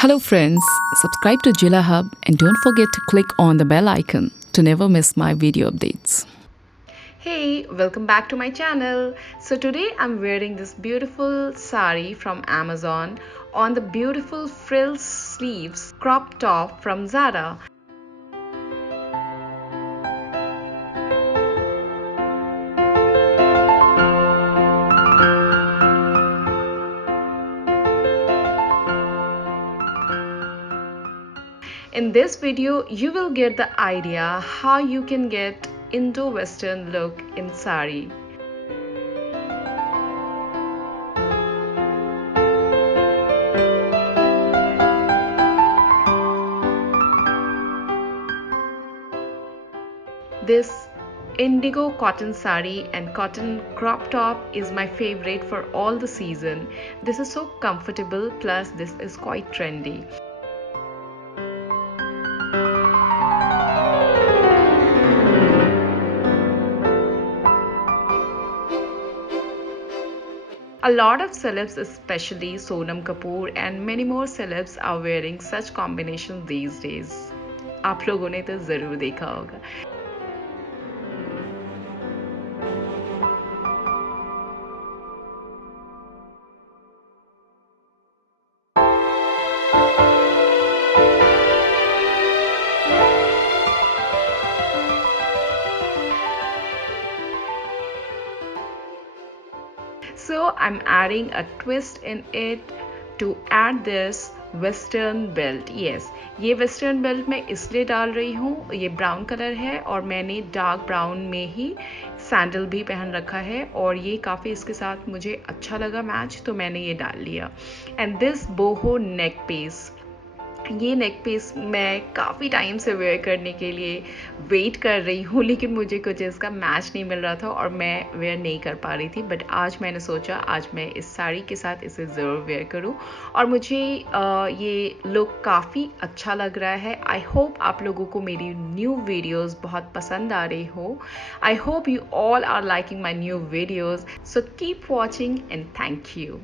Hello friends, subscribe to Jilla Hub and don't forget to click on the bell icon to never miss my video updates. Hey, welcome back to my channel. So today I'm wearing this beautiful sari from Amazon on the beautiful frill sleeves crop top from Zara. In this video, you will get the idea how you can get Indo-Western look in sari. This indigo cotton sari and cotton crop top is my favorite for all the season. This is so comfortable, plus this is quite trendy. A lot of celebs, especially Sonam Kapoor and many more celebs, are wearing such combinations these days. आप लोगों ने तो जरूर देखा होगा. So I'm adding a twist in it to add this western belt. ये western belt मैं इसलिए डाल रही हूँ, ये ब्राउन कलर है और मैंने डार्क ब्राउन में ही सैंडल भी पहन रखा है और ये काफ़ी इसके साथ मुझे अच्छा लगा मैच, तो मैंने ये डाल लिया. एंड दिस बोहो नेक पीस, ये नेक पीस मैं काफ़ी टाइम से वेयर करने के लिए वेट कर रही हूँ, लेकिन मुझे कुछ इसका मैच नहीं मिल रहा था और मैं वेयर नहीं कर पा रही थी. बट आज मैंने सोचा आज मैं इस साड़ी के साथ इसे ज़रूर वेयर करूँ और मुझे ये लुक काफ़ी अच्छा लग रहा है. आई होप आप लोगों को मेरी न्यू वीडियोज़ बहुत पसंद आ रही हो. I hope you all are liking my new videos. So keep watching and thank you.